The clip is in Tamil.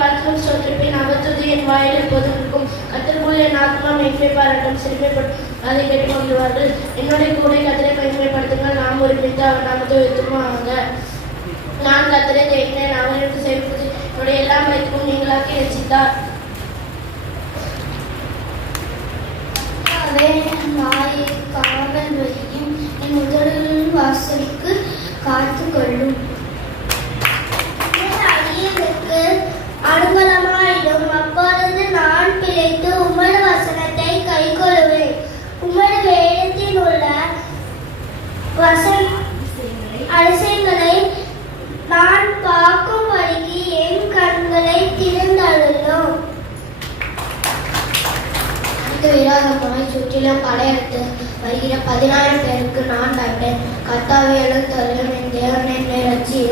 காலத்திலும் ஸ்தோத்திரிப்பேன். அவர் துதி என் வாயில் எப்போதும் இருக்கும். கர்த்தருக்குள் என் ஆத்மா மேன்மை பாராட்டும். சிறுமைப்படும் அதை கேட்டு கொள்வார்கள். என்னுடைய கூட கர்த்தரை மகிமைப்படுத்துங்கள். நாம் ஒருமித்து அவர் நாமத்தை உயர்த்துவாங்க. நான் கர்த்தரை தேடினேன், அவர் எனக்கு சேர்ப்பது என்னுடைய எல்லா மயத்துக்கும் நீங்களாக்கி ரசித்தார். என் வாயை காவல் வையும், என் உதடுகளின் வாசலுக்கு காத்து கொள்ளும். அடியனுக்கு அனுகூலமாயிடும். அப்பொழுது நான் பிழைத்து உமது வசனத்தை கைக்கொள்வேன். உமது வேதத்தில் உள்ள அதிசயங்களை நான் பார்க்கும்படிக்கு என் கண்களை திறந்தருளும். விரோதமாய் சுற்றிலும் படையெடுத்து வருகிற 10,000 பேருக்கு நான் பயப்பேன். கர்த்தாவே, எழுந்தருளும். என் தேவனே, என்னை ரட்சியும்.